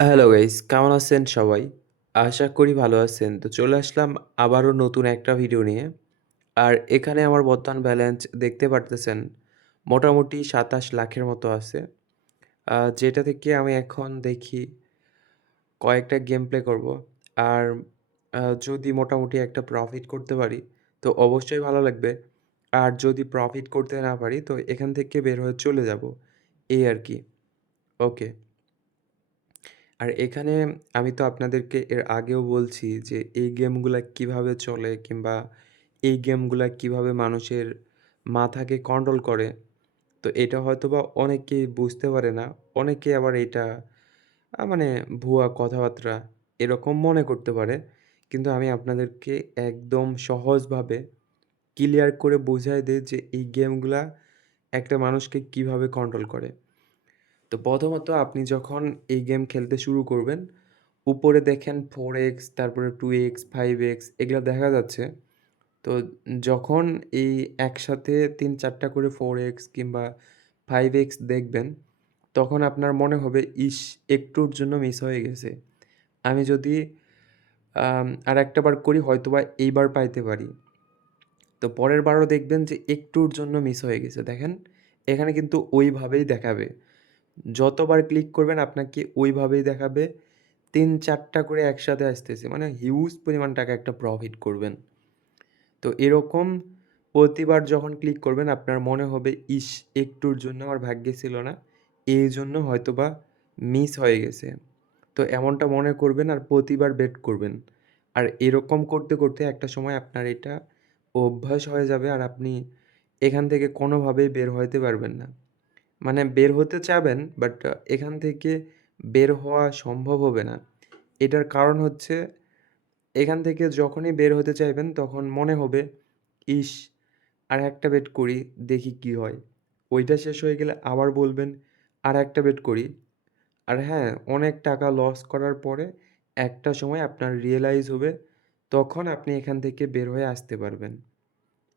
Hello guys, কেমন আছেন সবাই? আশা করি ভালো আছেন। তো চলে আসলাম আবারও নতুন একটা ভিডিও নিয়ে। আর এখানে আমার বর্তমান ব্যালেন্স দেখতে পারতেছেন মোটামুটি ২৭,০০,০০০ এর মতো আছে। যেটা থেকে আমি এখন দেখি কয়েকটা গেম প্লে করব। আর যদি মোটামুটি একটা প্রফিট করতে পারি তো অবশ্যই ভালো লাগবে। আর যদি প্রফিট করতে না পারি তো এখান থেকে বের হয়ে চলে যাব। এই আরকি। ওকে। আর এখানে আমি তো আপনাদেরকে এর আগেও বলছি যে এই গেমগুলা কিভাবে চলে কিংবা এই গেমগুলা কিভাবে মানুষের মাথাকে কন্ট্রোল করে। তো এটা হয়তোবা অনেকেই বুঝতে পারে না। অনেকে আবার এটা মানে ভুয়া কথাবার্তা এরকম মনে করতে পারে। কিন্তু আমি আপনাদেরকে একদম সহজভাবে ক্লিয়ার করে বুঝায় দেই যে এই গেমগুলা একটা মানুষকে কিভাবে কন্ট্রোল করে। তো প্রথমত আপনি যখন এই গেম খেলতে শুরু করবেন, উপরে দেখেন 4x তারপরে 2x, 5x এগুলা দেখা যাচ্ছে। তো যখন এই একসাথে ৩-৪ টা করে 4x কিংবা 5x দেখবেন, তখন আপনার মনে হবে, ইস! একটুর জন্য মিস হয়ে গেছে। আমি যদি আরেকটা বার করি হয়তোবা এইবার পাইতে পারি। তো পরের বারও দেখবেন যে একটুর জন্য মিস হয়ে গেছে। দেখেন, এখানে কিন্তু ওইভাবেই দেখাবে। যতবার ক্লিক করবেন আপনাকে ওইভাবেই দেখাবে। ৩-৪ টা করে একসাথে আসতেছে। মানে হিউজ পরিমাণ টাকা একটা প্রফিট করবেন। তো এরকম প্রতিবার যখন ক্লিক করবেন আপনার মনে হবে, ইস! একটুর জন্য আমার ভাগ্যে ছিল না। এইজন্য হয়তোবা মিস হয়ে গেছে। তো এমনটা মনে করবেন আর প্রতিবার বেট করবেন। আর এরকম করতে, করতে একটা সময় আপনার এটা অভ্যাস হয়ে যাবে আর আপনি এখান থেকে কোনোভাবেই বের হইতে পারবেন না। মানে বের হতে চাবেন বাট এখান থেকে বের হওয়া সম্ভব হবে না। এটার কারণ হচ্ছে এখান থেকে যখনই বের হতে চাইবেন তখন মনে হবে, ইস! আরেকটা বেট করি, দেখি কি হয়। ওইটা শেষ হয়ে গেলে আবার বলবেন, আরেকটা বেট করি। আর হ্যাঁ, অনেক টাকা লস করার পরে একটা সময় আপনার রিয়ালাইজ হবে, তখন আপনি এখান থেকে বের হয়ে আসতে পারবেন।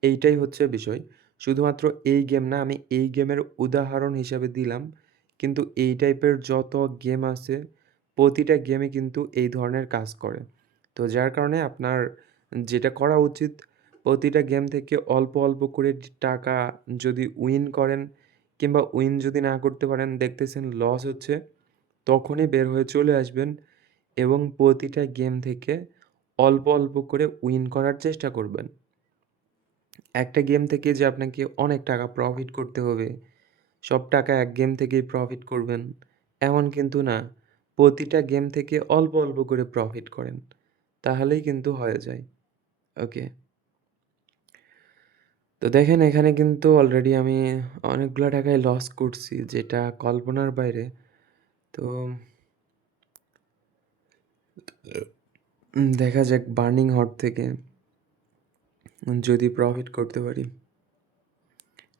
এইটাই হচ্ছে বিষয়। শুধুমাত্র এই গেম না, আমি এই গেমের উদাহরণ হিসাবে দিলাম। কিন্তু এই টাইপের যত গেম আছে, প্রতিটা গেমই কিন্তু এই ধরনের কাজ করে। তো যার কারণে আপনার যেটা করা উচিত, প্রতিটা গেম থেকে অল্প, অল্প করে টাকা যদি উইন করেন কিংবা উইন যদি না করতে পারেন, দেখতেছেন লস হচ্ছে, তখনই বের হয়ে চলে আসবেন এবং প্রতিটা গেম থেকে অল্প, অল্প করে উইন করার চেষ্টা করবেন। একটা গেম থেকে যে আপনাকে অনেক টাকা প্রফিট করতে হবে, সব টাকা এক গেম থেকেই প্রফিট করবেন, এমন কিন্তু না। প্রতিটা গেম থেকে অল্প, অল্প করে প্রফিট করেন। তাহলেই কিন্তু হয়ে যায়। ওকে। তো দেখেন এখানে কিন্তু অলরেডি আমি অনেকগুলা টাকাই লস করছি যেটা কল্পনার বাইরে। তো দেখা যাক বার্নিং হট থেকে যদি প্রফিট করতে পারি।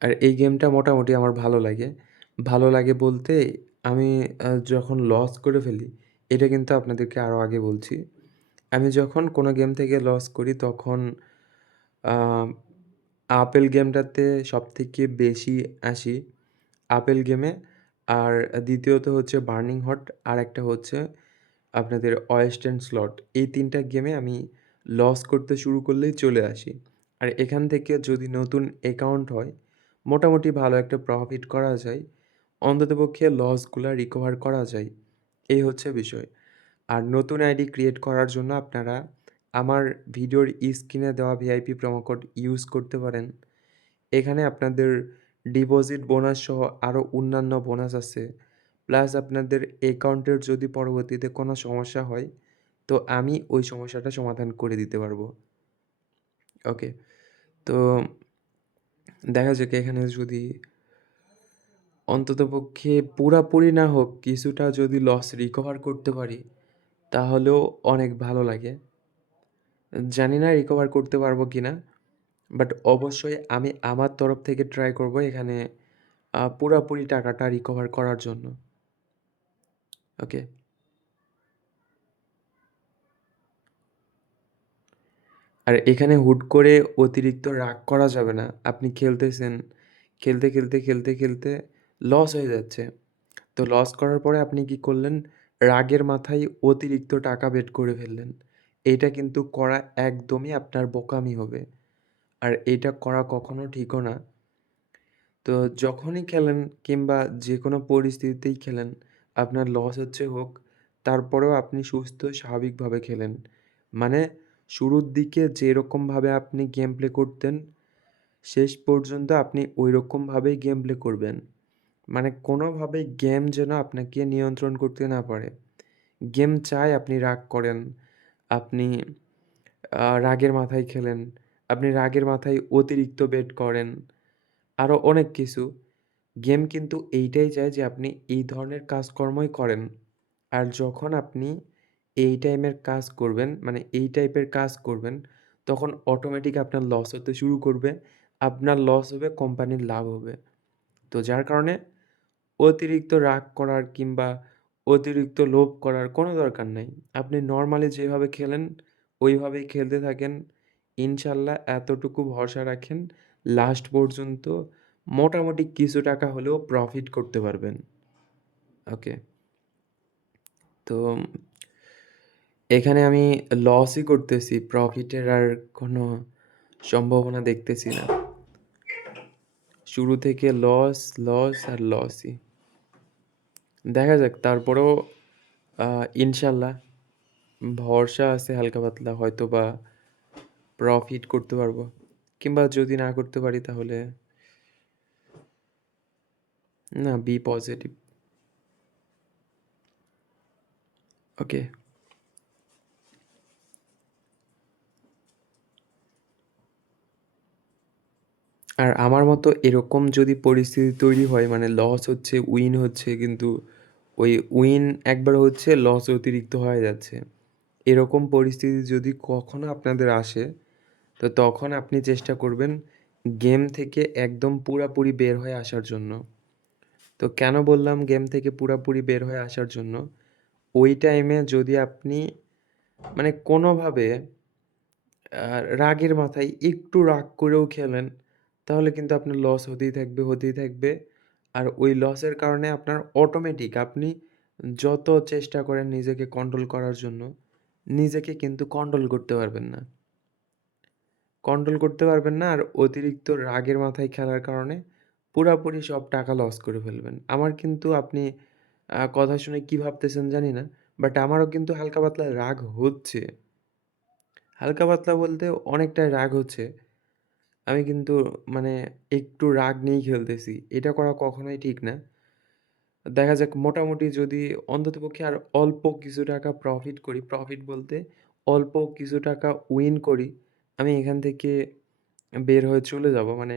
আর এই গেমটা মোটামুটি আমার ভালো লাগে। ভালো লাগে বলতে আমি যখন লস করে ফেলি, এটা কিন্তু আপনাদেরকে আরও আগে বলছি। আমি যখন কোনো গেম থেকে লস করি তখন আ আপেল গেমটাতে সবথেকে বেশি আসি। আপেল গেমে। আর দ্বিতীয়ত হচ্ছে বার্নিং হট, আরেকটা হচ্ছে আপনাদের ওয়েস্টার্ন স্লট। এই ৩ টা গেমে আমি লস করতে শুরু করলেই চলে আসি। আর এখান থেকে যদি নতুন অ্যাকাউন্ট হয়, মোটামুটি ভালো একটা প্রফিট করা যায়। অন্ততপক্ষে লসগুলা রিকভার করা যায়। এই হচ্ছে বিষয়। আর নতুন আইডি ক্রিয়েট করার জন্য আপনারা আমার ভিডিওর স্ক্রিনে দেওয়া ভিআইপি প্রোমো কোড ইউজ করতে পারেন। এখানে আপনাদের ডিপোজিট বোনাস সহ আরও অন্যান্য বোনাস আছে। প্লাস আপনাদের অ্যাকাউন্টের যদি পরবর্তীতে কোনো সমস্যা হয়, তো আমি ওই সমস্যাটা সমাধান করে দিতে পারবো। ওকে। তো দেখা যাক এখানে যদি অন্ততপক্ষে পুরাপুরি না হোক কিছুটা যদি লস রিকভার করতে পারি, তাহলেও অনেক ভালো লাগে। জানি না রিকভার করতে পারবো কিনা। বাট অবশ্যই আমি আমার তরফ থেকে ট্রাই করব এখানে পুরাপুরি টাকাটা রিকভার করার জন্য। ওকে। আর এখানে হুট করে অতিরিক্ত রাগ করা যাবে না। আপনি খেলতেছেন, খেলতে লস হয়ে যাচ্ছে। তো লস করার পরে আপনি কি করলেন? রাগের মাথায় অতিরিক্ত টাকা বের করে ফেললেন। এইটা কিন্তু করা একদমই আপনার বোকামি হবে। আর এইটা করা কখনো ঠিকও না। তো যখনই খেলেন কিংবা যেকোনো পরিস্থিতিতেই খেলেন, আপনার লস হচ্ছে হোক, তারপরেও আপনি সুস্থ স্বাভাবিকভাবে খেলেন। মানে শুরুর দিকে যেরকমভাবে আপনি গেম প্লে করতেন, শেষ পর্যন্ত আপনি ঐরকমভাবেই গেম প্লে করবেন। মানে কোনোভাবেই গেম যেন আপনাকে নিয়ন্ত্রণ করতে না পারে। গেম চায় আপনি রাগ করেন, আপনি রাগের মাথায় খেলেন, আপনি রাগের মাথায় অতিরিক্ত বেট করেন, আরও অনেক কিছু। গেম কিন্তু এইটাই চায় যে আপনি এই ধরনের কাজকর্মই করেন। আর যখন আপনি এই টাইমের কাজ করবেন, মানে এই টাইপের কাজ করবেন, তখন অটোমেটিক আপনার লস হতে শুরু করবে। আপনার লস হবে, কোম্পানির লাভ হবে। তো যার কারণে অতিরিক্ত রাগ করার কিংবা অতিরিক্ত লোভ করার কোনো দরকার নাই। আপনি নরমালি যেভাবে খেলেন, ওইভাবেই খেলতে থাকেন। ইনশাআল্লাহ এতটুকু ভরসা রাখেন, লাস্ট পর্যন্ত মোটামুটি কিছু টাকা হলেও প্রফিট করতে পারবেন। ওকে? তো এখানে আমি লসই করতেছি। প্রফিটের আর কোনো সম্ভাবনা দেখতেছি না। শুরু থেকে লস, লস আর লসই। দেখা যাক তারপরেও আ ইনশাআল্লাহ ভরসা আছে হালকা পাতলা হয়তোবা প্রফিট করতে পারবো। কিংবা যদি না করতে পারি তাহলে না বি পজিটিভ। ওকে? আর আমার মতো এরকম যদি পরিস্থিতি তৈরি হয় মানে লস হচ্ছে, উইন হচ্ছে কিন্তু ওই উইন একবার হচ্ছে, লস অতিরিক্ত হয়ে যাচ্ছে। এরকম পরিস্থিতি যদি কখনো আপনাদের আসে, তো তখন আপনি চেষ্টা করবেন গেম থেকে একদম পুরাপুরি বের হয়ে আসার জন্য। তো কেন বললাম গেম থেকে পুরাপুরি বের হয়ে আসার জন্য? ওই টাইমে যদি আপনি মানে কোনোভাবে রাগের মাথায় একটু রাগ করেও খেলেন, তাহলে কিন্তু আপনার লস হতেই থাকবে, হতেই থাকবে। আর ওই লসের কারণে আপনার অটোমেটিক আপনি যত চেষ্টা করেন নিজেকে কন্ট্রোল করার জন্য, নিজেকে কিন্তু কন্ট্রোল করতে পারবেন না। কন্ট্রোল করতে পারবেন না আর অতিরিক্ত রাগের মাথায় খেলার কারণে পুরাপুরি সব টাকা লস করে ফেলবেন। আমার কিন্তু আপনি কথা শুনে কি ভাবতেছেন জানি না। বাট আমারও কিন্তু হালকা পাতলা রাগ হচ্ছে। হালকা পাতলা বলতে অনেকটাই রাগ হচ্ছে। আমি কিন্তু মানে একটু রাগ নিয়েই খেলতেছি। এটা করা কখনোই ঠিক না। দেখা যাক মোটামুটি যদি অন্ততপক্ষে আর অল্প কিছু টাকা প্রফিট করি, প্রফিট বলতে অল্প কিছু টাকা উইন করি, আমি এখান থেকে বের হয়ে চলে যাবো। মানে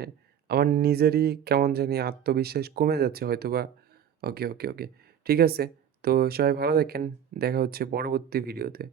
আমার নিজেরই কেমন জানি আত্মবিশ্বাস কমে যাচ্ছে হয়তোবা। ওকে। ঠিক আছে। তো সবাই ভালো থাকেন। দেখা হচ্ছে পরবর্তী ভিডিওতে।